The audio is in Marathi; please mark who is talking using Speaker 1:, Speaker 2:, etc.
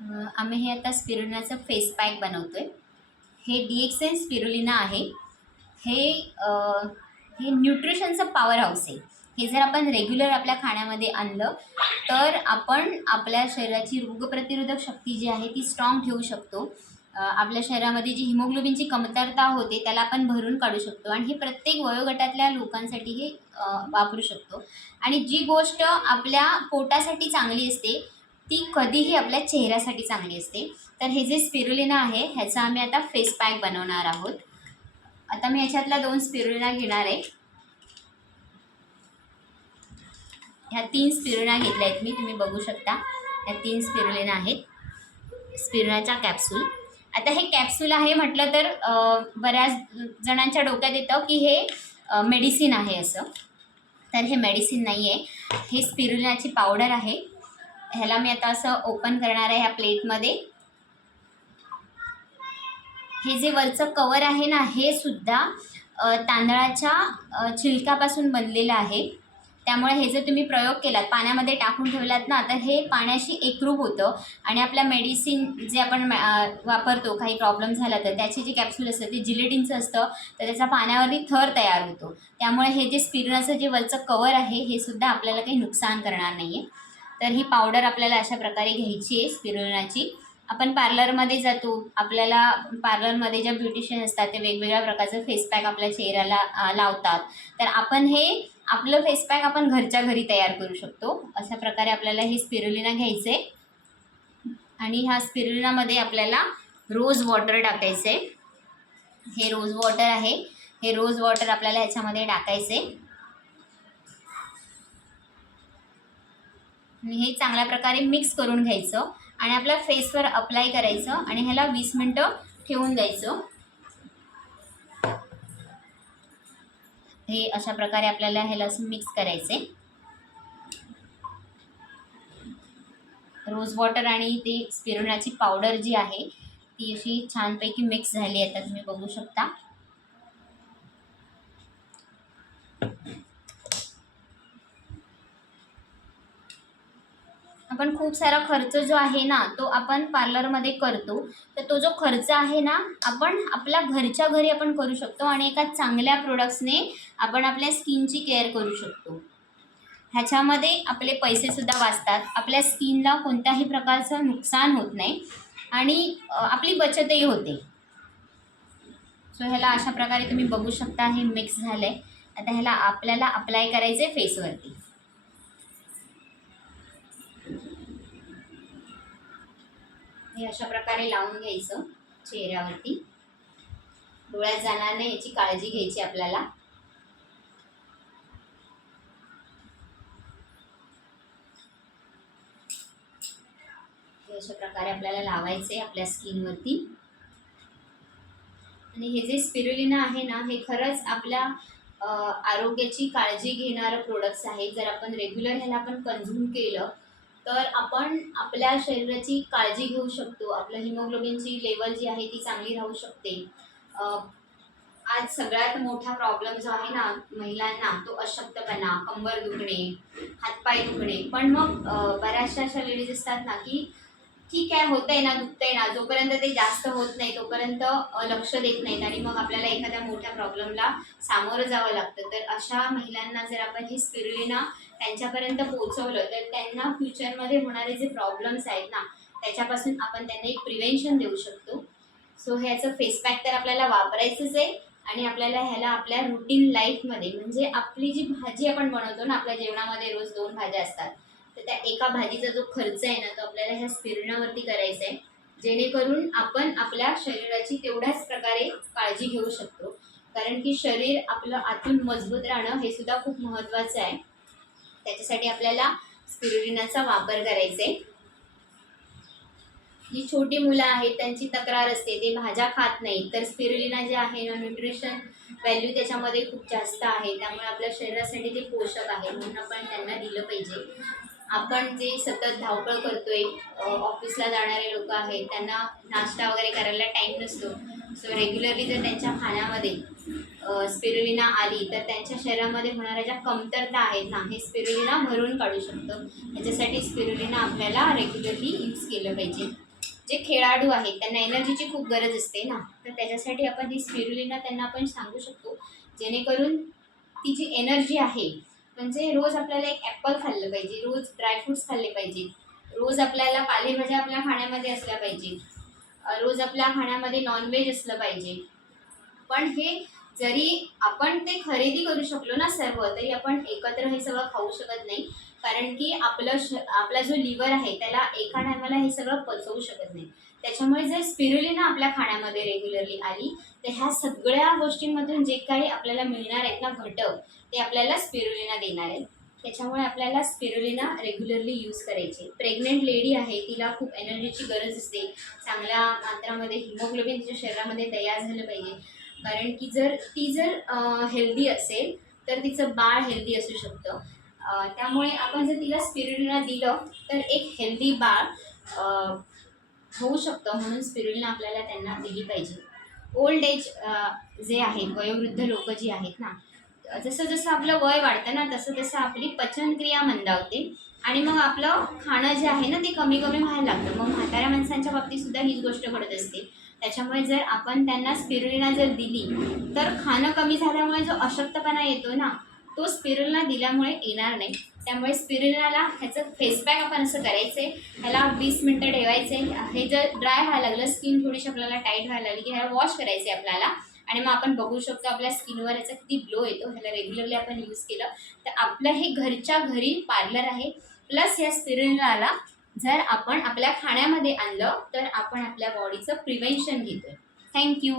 Speaker 1: आम्ही हे आता स्पिरुलिनाचं फेस पॅक बनवतो आहे हे डी एक्स एन स्पिरुलिना आहे. हे हे न्यूट्रिशनचं पॉवर हाऊस आहे. हे जर आपण रेग्युलर आपल्या खाण्यामध्ये आणलं तर आपण आपल्या शरीराची रोगप्रतिरोधक शक्ती जी आहे ती स्ट्रॉंग ठेवू शकतो. आपल्या शरीरामध्ये जी हिमोग्लोबिनची कमतरता होते त्याला आपण भरून काढू शकतो. आणि हे प्रत्येक वयोगटातल्या लोकांसाठी हे वापरू शकतो. आणि जी गोष्ट आपल्या पोटासाठी चांगली असते ती कधीही आपल्या चेहऱ्यासाठी चांगली असते. तर हे जे स्पिरुलिना आहे ह्याचा आम्ही आता फेस पॅक बनवणार आहोत. आता मी ह्याच्यातल्या दोन स्पिरुलिना घेणार आहे. ह्या तीन स्पिरुलिना घेतल्या आहेत मी तुम्ही बघू शकता. ह्या तीन स्पिरुलिना आहेत. स्पिरुनाच्या कॅप्सूल आता हे कॅप्सूल आहे म्हटलं तर बऱ्याच जणांच्या डोक्यात येतं की हे मेडिसिन आहे असं. तर हे मेडिसिन नाही आहे हे स्पिरुलिनाची पावडर आहे. ह्याला मी आता असं ओपन करणार आहे ह्या प्लेटमध्ये हे जे वरचं कवर आहे ना हे सुद्धा तांदळाच्या छिलकापासून छिलक्यापासून बनलेलं आहे. त्यामुळे हे जर तुम्ही प्रयोग केलात पाण्यामध्ये टाकून ठेवलात ना तर हे पाण्याशी एकरूप होतं आणि आपल्या मेडिसिन जे आपण वापरतो काही प्रॉब्लेम झाला तर त्याचे जे कॅप्सूल असतं ते जिलेटिनचं असतं तर त्याचा पाण्यावरती थर तयार होतो. त्यामुळे हे जे स्पिरनाचं जे वरचं कवर आहे हे सुद्धा आपल्याला काही नुकसान करणार नाही आहे तर ही पावडर आपल्याला अशा प्रकारे घ्यायची आहे स्पिरुलिनाची आपण पार्लरमध्ये जातो आपल्याला पार्लरमध्ये ज्या ब्युटिशियन असतात ते वेगवेगळ्या प्रकारचं फेस पॅक आपल्या चेहऱ्याला लावतात. तर आपण हे आपलं फेस पॅक आपण घरच्या घरी तयार करू शकतो. अशा प्रकारे आपल्याला हे स्पिरुलिना घ्यायचं आहे आणि ह्या स्पिरुलिनामध्ये आपल्याला रोज वॉटर टाकायचं आहे हे रोज वॉटर आहे. हे रोज वॉटर आपल्याला ह्याच्यामध्ये टाकायचं आहे आणि हे चांगल्या प्रकारे मिक्स करून घ्यायचं आणि आपल्या फेसवर अप्लाय करायचं आणि ह्याला वीस मिनटं ठेवून द्यायचं. हे अशा प्रकारे आपल्याला ह्याला असं मिक्स करायचे रोज वॉटर आणि ते स्पिरुनाची पावडर जी आहे ती अशी छानपैकी मिक्स झाली आहे. आता तुम्ही बघू शकता. आपण खूप सारा खर्च जो आहे ना तो आपण पार्लरमध्ये करतो. तर तो जो खर्च आहे ना आपण आपल्या घरच्या घरी आपण करू शकतो आणि एका चांगल्या प्रोडक्ट्सने आपण आपल्या स्किनची केअर करू शकतो. ह्याच्यामध्ये आपले पैसेसुद्धा वाचतात. आपल्या स्किनला कोणत्याही प्रकारचं नुकसान होत नाही आणि आपली बचतही होते. सो ह्याला अशा प्रकारे तुम्ही बघू शकता हे मिक्स झालं आहे आता ह्याला आपल्याला अप्लाय करायचं आहे फेसवरती हे अशा प्रकारे लावून घ्यायचं चेहऱ्यावरती. डोळ्यात जाणार नाही याची काळजी घ्यायची आपल्याला. हे अशा प्रकारे आपल्याला लावायचं आहे आपल्या स्किनवरती आणि हे जे स्पिरुलिना आहे ना हे खरंच आपल्या आरोग्याची काळजी घेणारं प्रोडक्ट्स आहे जर आपण रेग्युलर ह्याला आपण कन्झ्युम केलं तर आपण आपल्या शरीराची काळजी घेऊ शकतो. आपलं हिमोग्लोबिनची लेवल जी आहे ती चांगली राहू शकते. आज सगळ्यात मोठा प्रॉब्लेम जो आहे ना महिलांना तो अशक्तपणा कंबर दुखणे हातपाय दुखणे. पण मग बऱ्याचशा अशा लेडीज असतात ना की ठीक आहे होतंय ना दुखतंय ना जोपर्यंत ते जास्त होत नाही तोपर्यंत लक्ष देत नाहीत. आणि मग आपल्याला एखाद्या मोठ्या प्रॉब्लेमला सामोरं जावं लागतं. तर अशा महिलांना जर आपण ही स्पिरुलिना त्यांच्यापर्यंत पोहोचवलं तर त्यांना फ्युचरमध्ये होणारे जे प्रॉब्लेम्स आहेत ना त्याच्यापासून आपण त्यांना एक प्रिव्हेन्शन देऊ शकतो. सो ह्याचं फेस पॅक तर आपल्याला वापरायचंच आहे. आणि आपल्याला ह्याला आपल्या रुटीन लाईफमध्ये म्हणजे आपली जी भाजी आपण बनवतो ना आपल्या जेवणामध्ये रोज दोन भाज्या असतात तर त्या एका भाजीचा जो खर्च आहे ना तो आपल्याला ह्या स्पिरुनावरती करायचा आहे जेणेकरून आपण आपल्या शरीराची तेवढ्याच प्रकारे काळजी घेऊ शकतो. कारण की शरीर आपलं आतून मजबूत राहणं हे सुद्धा खूप महत्त्वाचं आहे. त्याच्यासाठी आपल्याला स्पिरुलिनाचा वापर करायचा आहे जी छोटी मुलं आहेत त्यांची तक्रार असते ते भाज्या खात नाही तर स्पिरुलिना जे आहे ना न्यूट्रिशन व्हॅल्यू त्याच्यामध्ये खूप जास्त आहे. त्यामुळे आपल्या शरीरासाठी ते पोषक आहे म्हणून आपण त्यांना दिलं पाहिजे. आपण जे सतत धावपळ करतोय ऑफिसला जाणारे लोक आहेत त्यांना नाश्ता वगैरे करायला टाईम नसतो. सो रेग्युलरली जर त्यांच्या खाण्यामध्ये स्पिरुलिना आली तर त्यांच्या शरीरामध्ये होणाऱ्या ज्या कमतरता आहेत ना हे स्पिरुलिना भरून काढू शकतो. त्याच्यासाठी स्पिरुलिना आपल्याला रेग्युलरली यूज केलं पाहिजे. जे खेळाडू आहेत त्यांना एनर्जीची खूप गरज असते ना. तर त्याच्यासाठी आपण ही स्पिरुलिना त्यांना आपण सांगू शकतो जेणेकरून ती जी एनर्जी आहे म्हणजे रोज आपल्याला एक ॲपल खाल्लं पाहिजे रोज ड्रायफ्रुट्स खाल्ले पाहिजे रोज आपल्याला पालेभाज्या आपल्या खाण्यामध्ये असल्या पाहिजे रोज आपल्या खाण्यामध्ये नॉनव्हेज असलं पाहिजे. पण हे जरी आपण ते खरेदी करू शकलो ना सर्व तरी आपण एकत्र हे सगळं खाऊ शकत नाही. कारण की आपलं श आपला जो लिव्हर आहे त्याला एका टायमाला हे सगळं पचवू शकत नाही. त्याच्यामुळे जर स्पिरुलिना आपल्या खाण्यामध्ये रेग्युलरली आली तर ह्या सगळ्या गोष्टींमधून जे काही आपल्याला मिळणार आहेत ना घटक ते आपल्याला स्पिरुलिना देणार आहेत. त्याच्यामुळे आपल्याला स्पिरुलिना रेग्युलरली यूज करायचे. प्रेग्नेंट लेडी आहे तिला खूप एनर्जीची गरज असते. चांगल्या मात्रामध्ये हिमोग्लोबिन तिच्या शरीरामध्ये तयार झालं पाहिजे. कारण की जर ती जर हेल्दी असेल तर तिचं बाळ हेल्दी असू शकतं. त्यामुळे आपण जर तिला स्पिरुलिना दिलं तर एक हेल्दी बाळ होऊ शकतं म्हणून स्पिरुलिना आपल्याला त्यांना दिली पाहिजे. ओल्ड एज जे आहेत वयोवृद्ध लोक जी आहेत ना जसं जसं आपलं वय वाढतं ना तसं तसं आपली पचनक्रिया मंदावते. आणि मग आपलं खाणं जे आहे ना ते कमी कमी व्हायला लागतं. मग म्हाताऱ्या माणसांच्या बाबतीत सुद्धा हीच गोष्ट घडत असते. त्याच्यामुळे जर आपण त्यांना स्पिरुलिना जर दिली तर खाणं कमी झाल्यामुळे जो अशक्तपणा येतो ना तो स्पिरुलना दिल्यामुळे येणार नाही. त्यामुळे स्पिरुलनाला ह्याचं फेसपॅक आपण असं करायचं आहे ह्याला वीस मिनटं ठेवायचं आहे हे जर ड्राय व्हायला लागलं स्किन थोडीशी आपल्याला टाईट व्हायला लागली की ह्याला वॉश करायचं आहे आपल्याला. आणि मग आपण बघू शकतो आपल्या स्किनवर याचा किती ग्लो येतो. ह्याला रेग्युलरली आपण यूज केलं. तर आपलं हे घरच्या घरी पार्लर आहे. प्लस या स्पिरुलनाला जर आपण आपल्या खाण्यामध्ये आणलं तर आपण आपल्या बॉडीचं प्रिव्हेन्शन घेतो थँक्यू